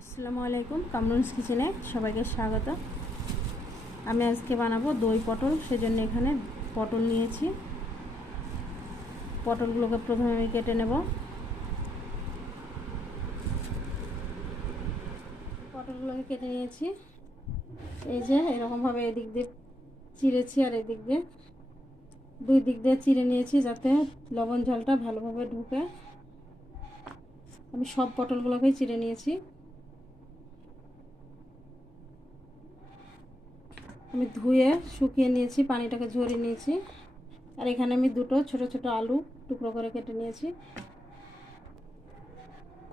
আসসালামু আলাইকুম কামরুন্স কিচেনে সবাইকে স্বাগত। আমি আজকে বানাবো দই পটল, সেজন্য এখানে পটল নিয়েছি। পটলগুলোকে প্রথমে আমি কেটে নেব। পটলগুলোকে কেটে নিয়েছি। এই যে এরকমভাবে এদিক দিয়ে চিড়েছি আর এদিক দিয়ে। দুই দিক দিয়ে চিড়ে নিয়েছি যাতে লবণ জলটা ভালোভাবে ঢুকে। আমি সব পটলগুলোকেই চিড়ে নিয়েছি। আমি ধুয়ে শুকিয়ে নিয়েছি, পানিটাকে ঝরিয়ে নিয়েছি। আর এখানে আমি দুটো ছোট ছোট আলু টুকরো করে কেটে নিয়েছি।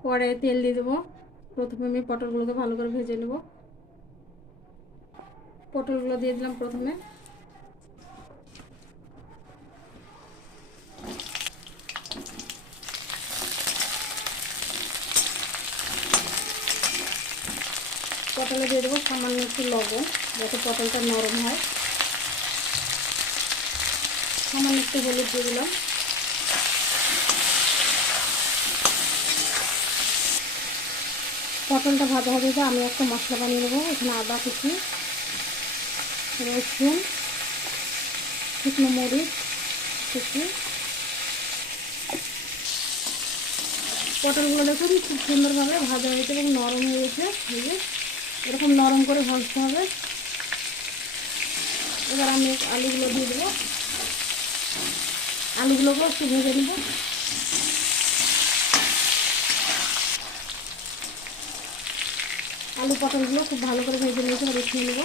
কড়াইয়ে তেল দিয়ে দেবো। প্রথমে আমি পটলগুলোকে ভালো করে ভেজে নেব। পটলগুলো দিয়ে দিলাম প্রথমে। পটলে দিয়ে দেবো সামান্য একটু লবণ, যাতে পটলটা নরম হয়। সামান্য একটু হলুদ দিয়ে দিলাম। পটলটা ভাজা হয়ে যায় আমি একটা মশলা বানিয়ে নেব। এখানে আদা কুচি রসুন, শুকনো মরিচ কুচি পটলগুলো দেখুন, খুব সুন্দরভাবে ভাজা হয়েছে এবং নরম হয়েছে এরকম নরম করে ভাজতে হবে। এবার আমি আলুগুলো দিয়ে দেবো। আলুগুলোকেও একটু ভেজে নেব। আলু পটলগুলো খুব ভালো করে ভেজে নিয়েছে আর উঠিয়ে নেব।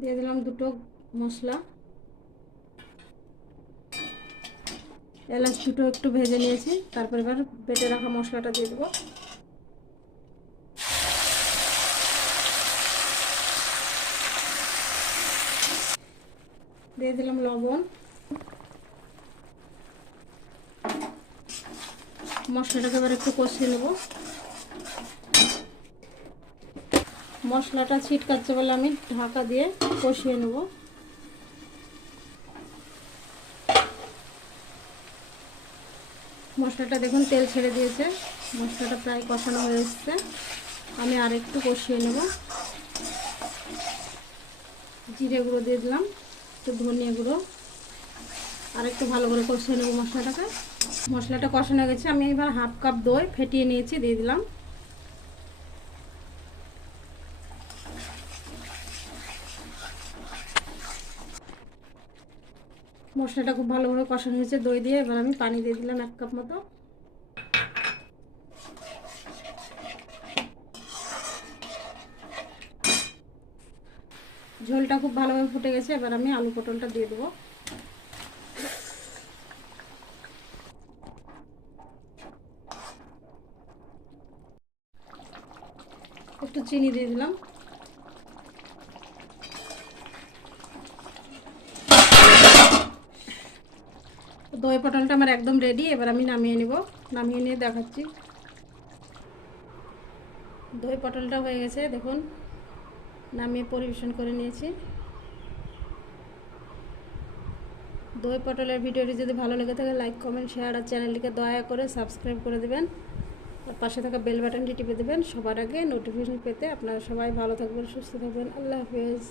দিয়ে দিলাম দুটো মশলা। এলাচ দুটো একটু ভেজে নিয়েছি, তারপর এবার বেটে রাখা মশলাটা দিয়ে দেবো। দিয়ে দিলাম লবণ। মশলাটাকে এবার একটু কষিয়ে নেব। মশলাটা ছিটকাচ্ছে বলে আমি ঢাকা দিয়ে কষিয়ে নেব। মশলাটা দেখুন, তেল ছেড়ে দিয়েছে। মশলাটা প্রায় কষানো হয়ে এসছে। আমি আর একটু কষিয়ে নেব। জিরে গুঁড়ো দিয়ে দিলাম, একটু ধনিয়া গুঁড়ো। আর একটু ভালো করে কষিয়ে নেব মশলাটাকে। মশলাটা কষানো গেছে। আমি এবার হাফ কাপ দই ফেটিয়ে নিয়েছি, দিয়ে দিলাম। মশলাটা খুব ভালোভাবে কষানো হয়েছে, দই দিয়ে। এবার আমি পানি দিয়ে দিলাম এক কাপ মতো। ঝোলটা খুব ভালোভাবে ফুটে গেছে, এবার আমি আলু পটলটা দিয়ে দেবো। একটু চিনি দিয়ে দিলাম। দই পটলটা আমার একদম রেডি এবার আমি নামিয়ে নিব। নামিয়ে নিয়ে দেখাচ্ছি। দই পটলটা হয়ে গেছে, দেখুন। নামিয়ে পরিবেশন করে নিয়েছি। দই পটলের ভিডিওটি যদি ভালো লেগে থাকে লাইক কমেন্ট শেয়ার আর চ্যানেলটিকে দয়া করে সাবস্ক্রাইব করে দেবেন। আর পাশে থাকা বেল বাটনটি টিপে দেবেন। সবার আগে নোটিফিকেশন পেতে আপনারা সবাই ভালো থাকবেন, সুস্থ থাকবেন। আল্লাহ হাফিজ।